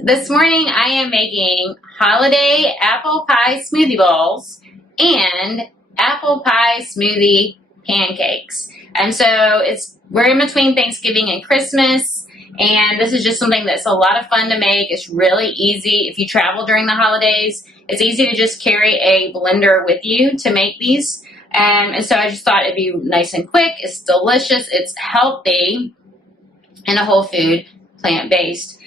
This morning I am making holiday apple pie smoothie bowls and apple pie smoothie pancakes. And so we're in between Thanksgiving and Christmas, and this is just something that's a lot of fun to make. It's really easy if you travel during the holidays. It's easy to just carry a blender with you to make these. And so I just thought it'd be nice and quick. It's delicious. It's healthy and a whole food plant-based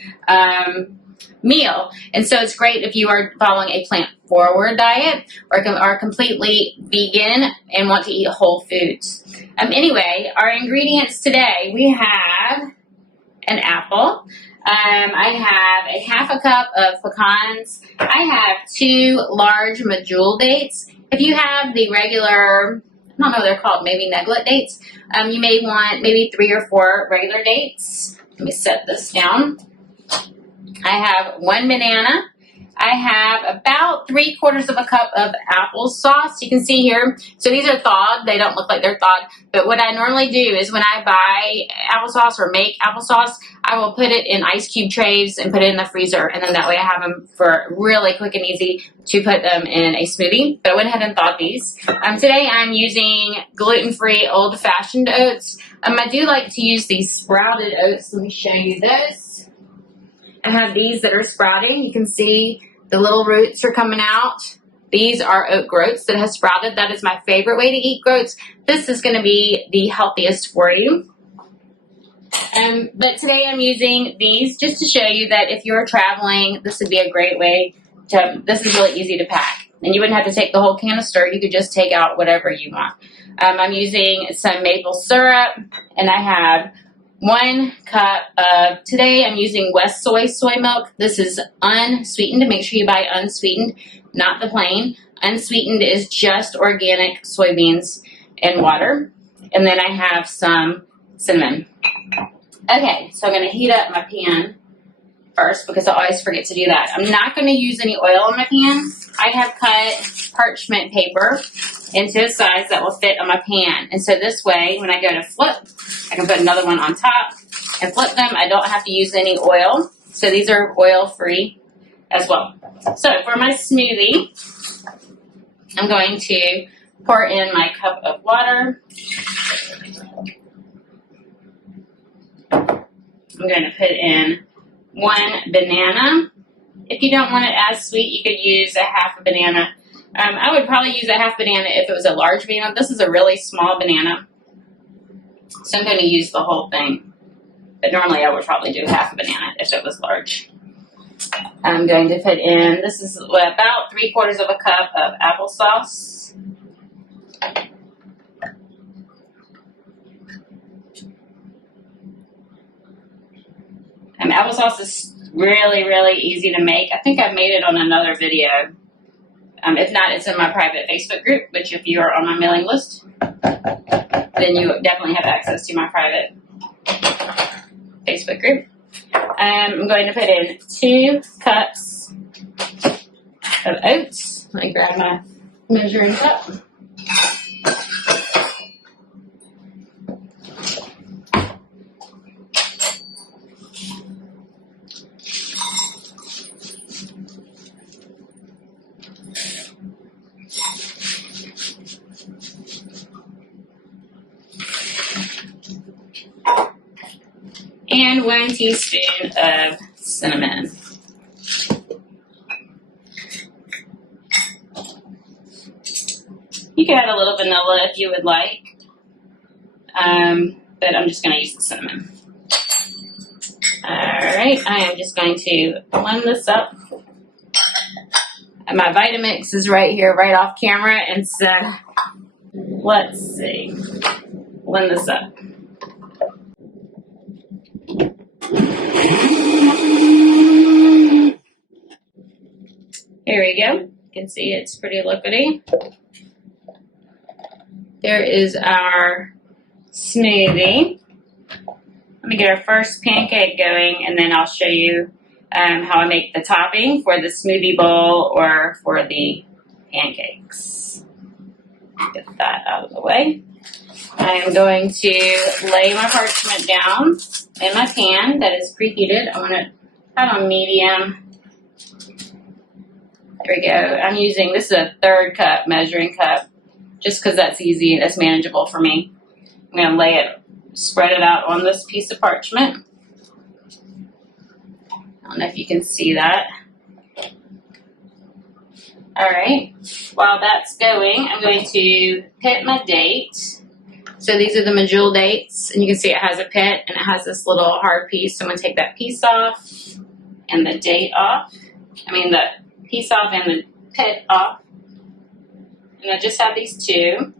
meal. And so it's great if you are following a plant-forward diet or are completely vegan and want to eat whole foods. Anyway, our ingredients today, we have an apple. I have a half a cup of pecans. I have 2 large medjool dates. If you have the regular, I don't know what they're called, maybe nugget dates, you may want maybe 3 or 4 regular dates. Let me set this down. I have 1 banana. I have about 3/4 of a cup of applesauce. You can see here. So these are thawed. They don't look like they're thawed. But what I normally do is when I buy applesauce or make applesauce, I will put it in ice cube trays and put it in the freezer. And then that way I have them for really quick and easy to put them in a smoothie. But I went ahead and thawed these. Today I'm using gluten-free old-fashioned oats. I do like to use these sprouted oats. Let me show you this. I have these that are sprouting. You can see the little roots are coming out. These are oat groats that have sprouted. That is my favorite way to eat groats. This is going to be the healthiest for you. But today I'm using these just to show you that if you're traveling, this would be a great way to, this is really easy to pack. And you wouldn't have to take the whole canister. You could just take out whatever you want. I'm using some maple syrup, and I have 1 cup of, today I'm using West soy milk. This is unsweetened. Make sure you buy unsweetened, not the plain. Unsweetened is just organic soybeans and water. And then I have some cinnamon. Okay, so I'm going to heat up my pan first because I always forget to do that. I'm not going to use any oil in my pan. I have cut parchment paper into a size that will fit on my pan. And so this way, when I go to flip, I can put another one on top and flip them. I don't have to use any oil. So these are oil-free as well. So for my smoothie, I'm going to pour in my cup of water. I'm going to put in 1 banana. If you don't want it as sweet, you could use a half a banana. I would probably use a half banana if it was a large banana. This is a really small banana, so I'm going to use the whole thing. But normally I would probably do half a banana if it was large. I'm going to put in, this is about 3/4 of a cup of applesauce. Applesauce is really, really easy to make. I think I've made it on another video. If not, it's in my private Facebook group, which if you are on my mailing list, then you definitely have access to my private Facebook group. I'm going to put in 2 cups of oats. Let me grab my measuring cup. And 1 teaspoon of cinnamon. You could add a little vanilla if you would like, but I'm just going to use the cinnamon. Alright, I am just going to blend this up. And my Vitamix is right here, right off camera, and so let's see, blend this up. Here we go. You can see it's pretty liquidy. There is our smoothie. Let me get our first pancake going, and then I'll show you how I make the topping for the smoothie bowl or for the pancakes. Get that out of the way. I am going to lay my parchment down in my pan that is preheated. I want to about on medium. There we go. I'm using, this is a 1/3 cup measuring cup, just because that's easy, that's manageable for me. I'm going to lay it, spread it out on this piece of parchment. I don't know if you can see that. All right, while that's going, I'm going to pit my date. So these are the medjool dates, and you can see it has a pit, and it has this little hard piece. So I'm going to take that piece off and the date off. The piece off and the pit off. And I just have these two.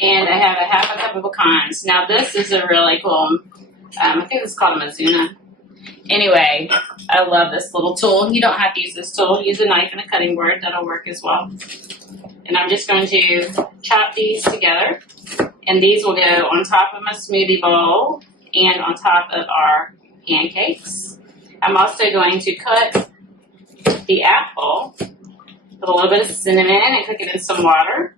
And I have a 1/2 cup of pecans. Now this is a really cool, I think it's called a Mizuna. Anyway, I love this little tool. You don't have to use this tool. Use a knife and a cutting board. That'll work as well. And I'm just going to chop these together. And these will go on top of my smoothie bowl and on top of our pancakes. I'm also going to cut the apple with a little bit of cinnamon and cook it in some water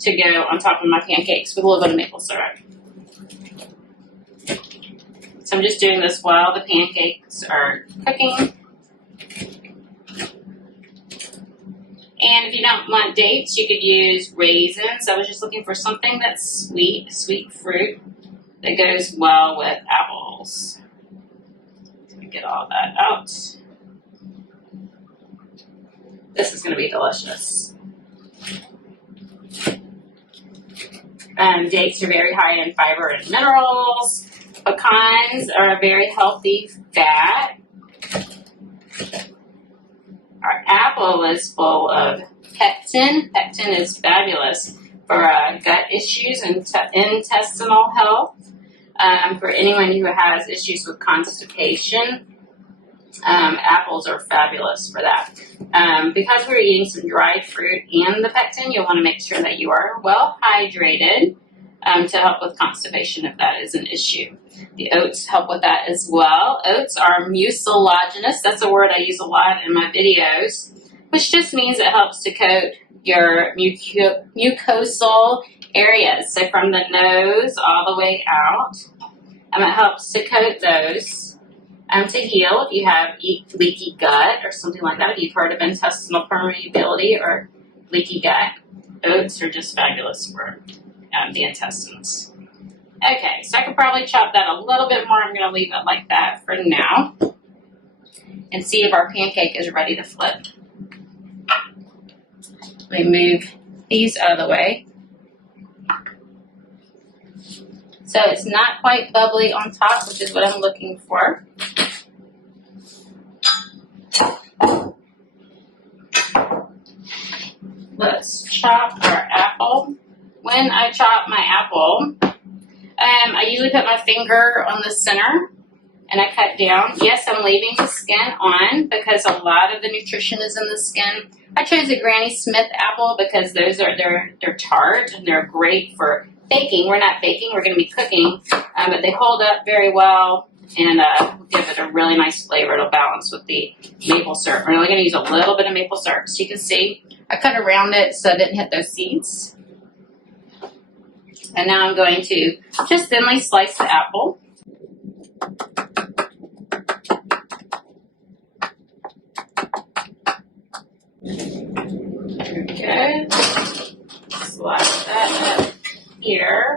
to go on top of my pancakes with a little bit of maple syrup. So I'm just doing this while the pancakes are cooking. And if you don't want dates, you could use raisins. I was just looking for something that's sweet fruit that goes well with apples. Let me get all that out. This is going to be delicious. Dates are very high in fiber and minerals. Pecans are a very healthy fat. Our apple is full of pectin. Pectin is fabulous for gut issues and intestinal health. For anyone who has issues with constipation, apples are fabulous for that. Because we're eating some dried fruit and the pectin, you'll want to make sure that you are well hydrated to help with constipation if that is an issue. The oats help with that as well. Oats are mucilaginous. That's a word I use a lot in my videos, which just means it helps to coat your mucosal areas. So from the nose all the way out. It helps to coat those to heal if you have leaky gut or something like that. If you've heard of intestinal permeability or leaky gut, oats are just fabulous for the intestines. Okay, so I could probably chop that a little bit more. I'm going to leave it like that for now and see if our pancake is ready to flip. Let me move these out of the way. So it's not quite bubbly on top, which is what I'm looking for. Let's chop our apple. When I chop my apple, I usually put my finger on the center and I cut down. Yes, I'm leaving the skin on because a lot of the nutrition is in the skin. I chose a Granny Smith apple because those are they're tart and they're great for baking. We're not baking, we're going to be cooking, but they hold up very well and give it a really nice flavor. It'll balance with the maple syrup. We're only going to use a little bit of maple syrup. So you can see I cut around it so it didn't hit those seeds. And now I'm going to just thinly slice the apple. There we go. Slice that up here.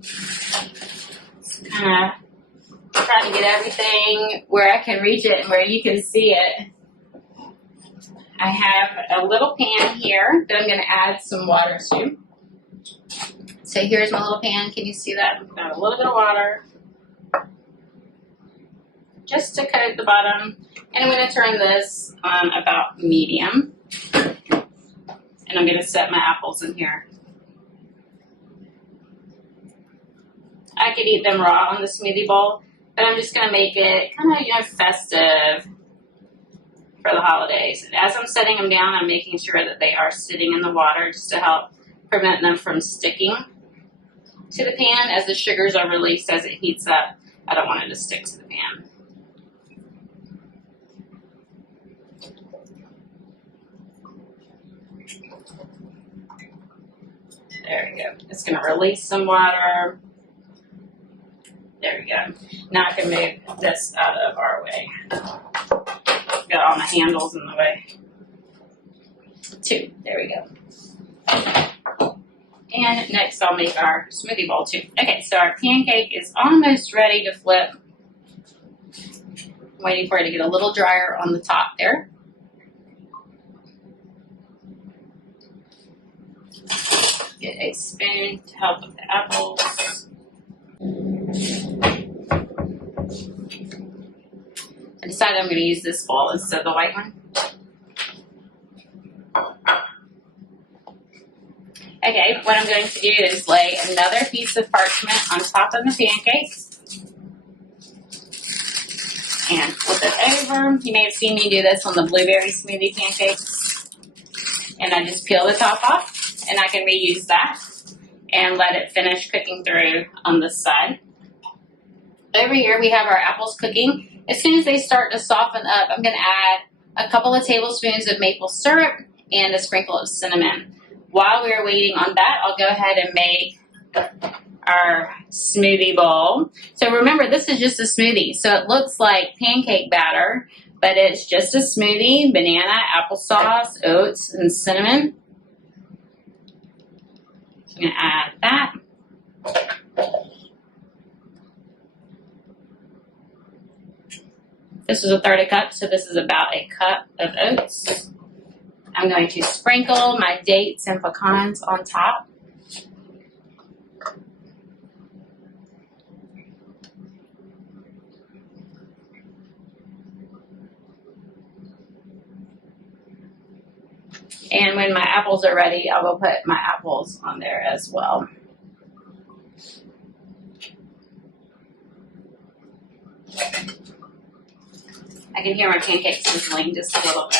Just kind of try to get everything where I can reach it and where you can see it. I have a little pan here that I'm going to add some water to. So here's my little pan. Can you see that? I've got a little bit of water just to coat the bottom. And I'm going to turn this on about medium. And I'm going to set my apples in here. I could eat them raw on the smoothie bowl, but I'm just going to make it kind of, festive for the holidays. And as I'm setting them down, I'm making sure that they are sitting in the water just to help prevent them from sticking to the pan as the sugars are released as it heats up. I don't want it to stick to the pan. There we go. It's going to release some water. There we go. Now I can move this out of our way. Got all my handles in the way. 2, there we go. And next I'll make our smoothie bowl too. Okay, so our pancake is almost ready to flip. I'm waiting for it to get a little drier on the top there. Get a spoon to help with the apples. I decided I'm going to use this bowl instead of the white one. Okay, what I'm going to do is lay another piece of parchment on top of the pancakes. And flip it over. You may have seen me do this on the blueberry smoothie pancakes. And I just peel the top off, and I can reuse that and let it finish cooking through on this side. Over here we have our apples cooking. As soon as they start to soften up, I'm going to add a couple of tablespoons of maple syrup and a sprinkle of cinnamon. While we're waiting on that, I'll go ahead and make our smoothie bowl. So remember, this is just a smoothie. So it looks like pancake batter, but it's just a smoothie, banana, applesauce, oats, and cinnamon. So I'm going to add that. This is 1/3 cup, so this is about a cup of oats. I'm going to sprinkle my dates and pecans on top. And when my apples are ready, I will put my apples on there as well. I can hear my pancakes sizzling just a little bit.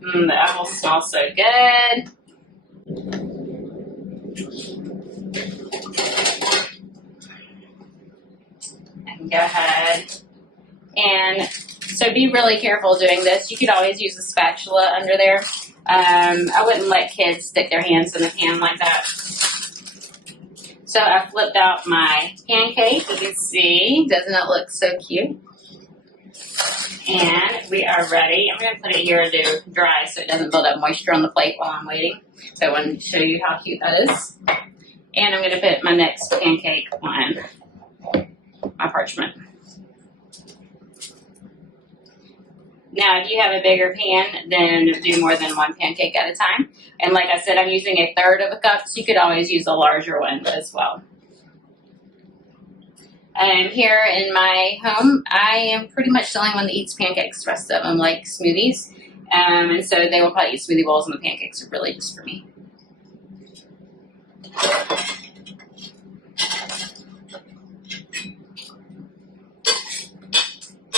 The apples smell so good. I can go ahead and so be really careful doing this. You could always use a spatula under there. I wouldn't let kids stick their hands in the pan like that. So I flipped out my pancake. You can see, doesn't it look so cute? And we are ready. I'm going to put it here to dry so it doesn't build up moisture on the plate while I'm waiting. So I wanted to show you how cute that is. And I'm going to put my next pancake on my parchment. Now, if you have a bigger pan, then do more than one pancake at a time. And like I said, I'm using 1/3 cup, so you could always use a larger one as well. Here in my home, I am pretty much the only one that eats pancakes. The rest of them like smoothies. And so they will probably eat smoothie bowls, and the pancakes are really just for me.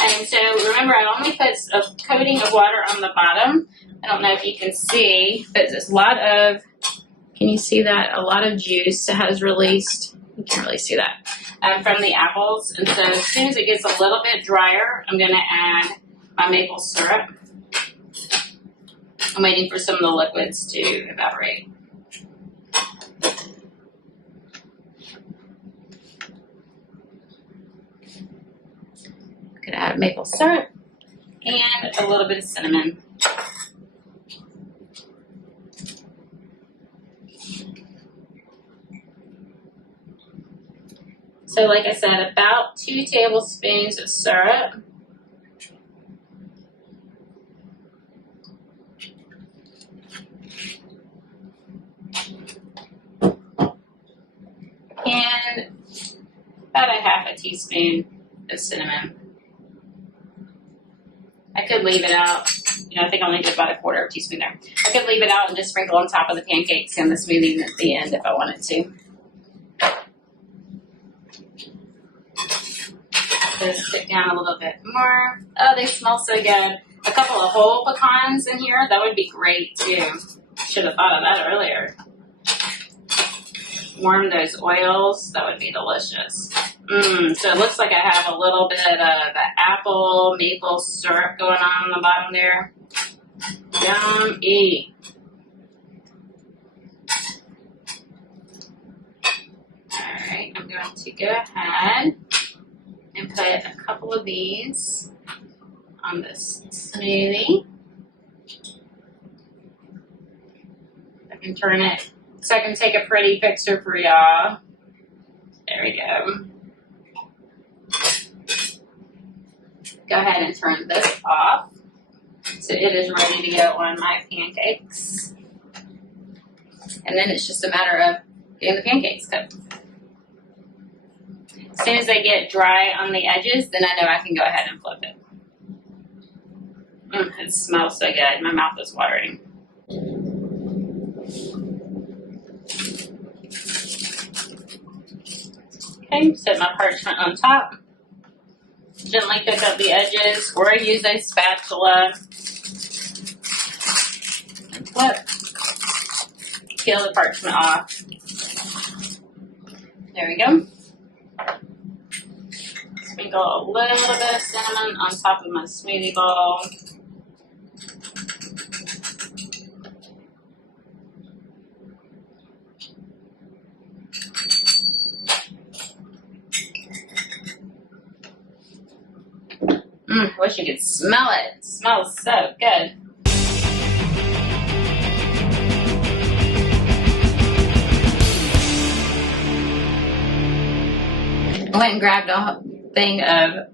And so remember, I've only put a coating of water on the bottom. I don't know if you can see, but there's a lot of, can you see that? A lot of juice that has released. You can't really see that. From the apples. And so as soon as it gets a little bit drier, I'm going to add my maple syrup. I'm waiting for some of the liquids to evaporate. I'm going to add maple syrup and a little bit of cinnamon. So like I said, about 2 tablespoons of syrup. And about a 1/2 teaspoon of cinnamon. I could leave it out. I think I only did about 1/4 teaspoon there. I could leave it out and just sprinkle on top of the pancakes and the smoothie at the end if I wanted to. Just stick down a little bit more. Oh, they smell so good. A couple of whole pecans in here, that would be great too. Should have thought of that earlier. Warm those oils, that would be delicious. So it looks like I have a little bit of apple maple syrup going on the bottom there. Yummy. going to go ahead and put a couple of these on this smoothie. I can turn it so I can take a pretty picture for y'all. There we go. Go ahead and turn this off. So it is ready to go on my pancakes. And then it's just a matter of getting the pancakes cooked. As soon as they get dry on the edges, then I know I can go ahead and flip it. It smells so good. My mouth is watering. Okay, set my parchment on top. Gently pick up the edges or use a spatula. And flip. Peel the parchment off. There we go. Sprinkle a little bit of cinnamon on top of my smoothie bowl. Wish you could smell it. It smells so good. I went and grabbed a thing of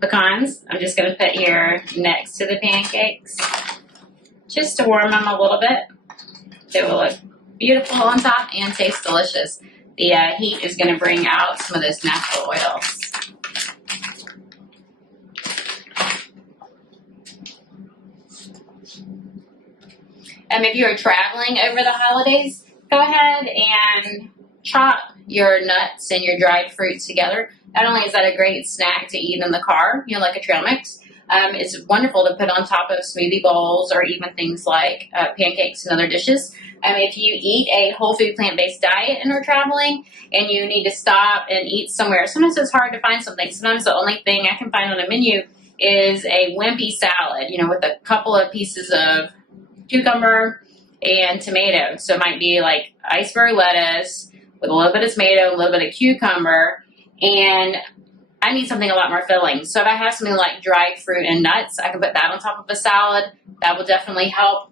pecans. I'm just going to put here next to the pancakes just to warm them a little bit. They will look beautiful on top and taste delicious. The heat is going to bring out some of those natural oils. If you are traveling over the holidays, go ahead and chop your nuts and your dried fruits together. Not only is that a great snack to eat in the car, you know, like a trail mix, it's wonderful to put on top of smoothie bowls or even things like pancakes and other dishes. If you eat a whole food plant-based diet and are traveling and you need to stop and eat somewhere, sometimes it's hard to find something. Sometimes the only thing I can find on a menu is a wimpy salad, you know, with a couple of pieces of cucumber and tomato. So it might be like iceberg lettuce with a little bit of tomato, a little bit of cucumber, and I need something a lot more filling. So if I have something like dried fruit and nuts, I can put that on top of a salad. That will definitely help.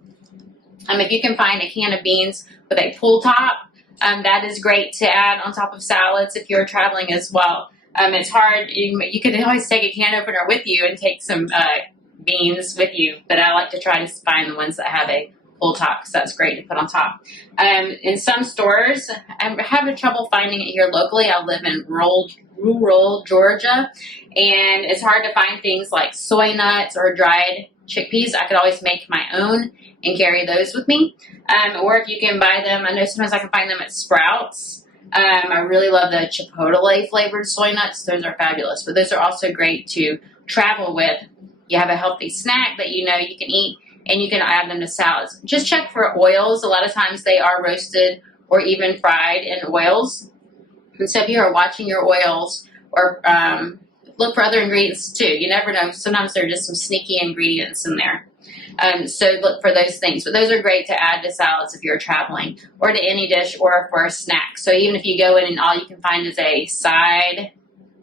If you can find a can of beans with a pull top, that is great to add on top of salads if you're traveling as well. It's hard. You can always take a can opener with you and take some beans with you, but I like to try to find the ones that have a pull top because that's great to put on top. In some stores, I'm having trouble finding it here locally. I live in rural Georgia, and it's hard to find things like soy nuts or dried chickpeas. I could always make my own and carry those with me. Or if you can buy them, I know sometimes I can find them at Sprouts. I really love the chipotle flavored soy nuts. Those are fabulous, but those are also great to travel with. You have a healthy snack that you know you can eat, and you can add them to salads. Just check for oils. A lot of times they are roasted or even fried in oils. And so if you are watching your oils, or look for other ingredients too. You never know. Sometimes there are just some sneaky ingredients in there. So look for those things. But those are great to add to salads if you're traveling, or to any dish, or for a snack. So even if you go in and all you can find is a side,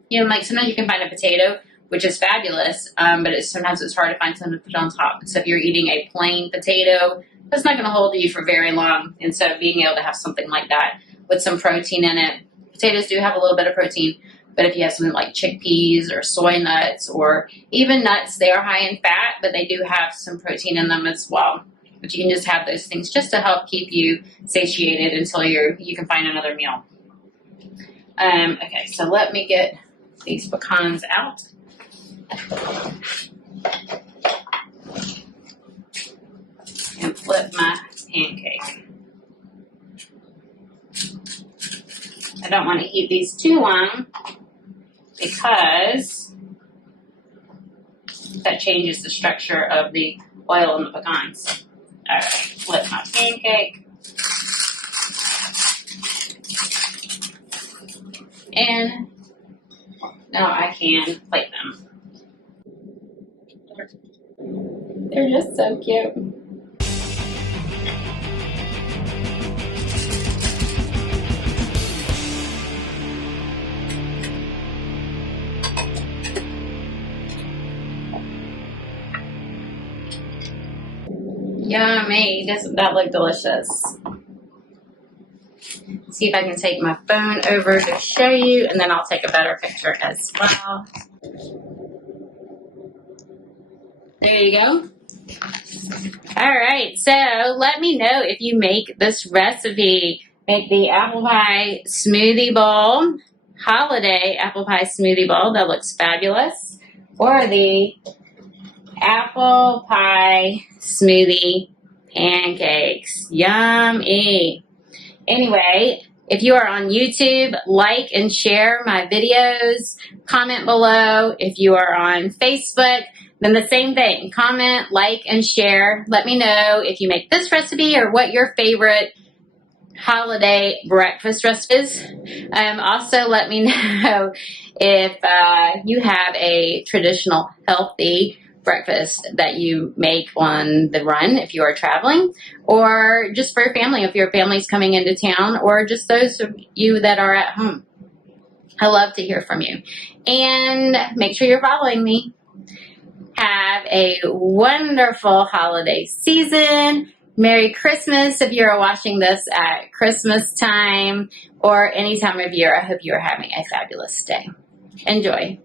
you know, like sometimes you can find a potato, which is fabulous, but sometimes it's hard to find something to put on top. So if you're eating a plain potato, that's not going to hold you for very long. And so being able to have something like that with some protein in it. Potatoes do have a little bit of protein, but if you have something like chickpeas or soy nuts or even nuts, they are high in fat, but they do have some protein in them as well. But you can just have those things just to help keep you satiated until you can find another meal. Okay, so let me get these pecans out. And flip my pancake. I don't want to heat these too long because that changes the structure of the oil in the pecans. Alright, flip my pancake. And now I can plate them. They're just so cute. Yummy. Doesn't that look delicious? See if I can take my phone over to show you, and then I'll take a better picture as well. There you go. All right, so let me know if you make this recipe. Make the apple pie smoothie bowl, holiday apple pie smoothie bowl that looks fabulous, or the apple pie smoothie pancakes. Yummy. Anyway, if you are on YouTube, like and share my videos. Comment below. If you are on Facebook, then the same thing. Comment, like, and share. Let me know if you make this recipe or what your favorite holiday breakfast recipe is. Also, let me know if you have a traditional healthy breakfast that you make on the run if you are traveling, or just for your family if your family's coming into town, or just those of you that are at home. I love to hear from you. And make sure you're following me. Have a wonderful holiday season. Merry Christmas if you're watching this at Christmas time, or any time of year. I hope you're having a fabulous day. Enjoy.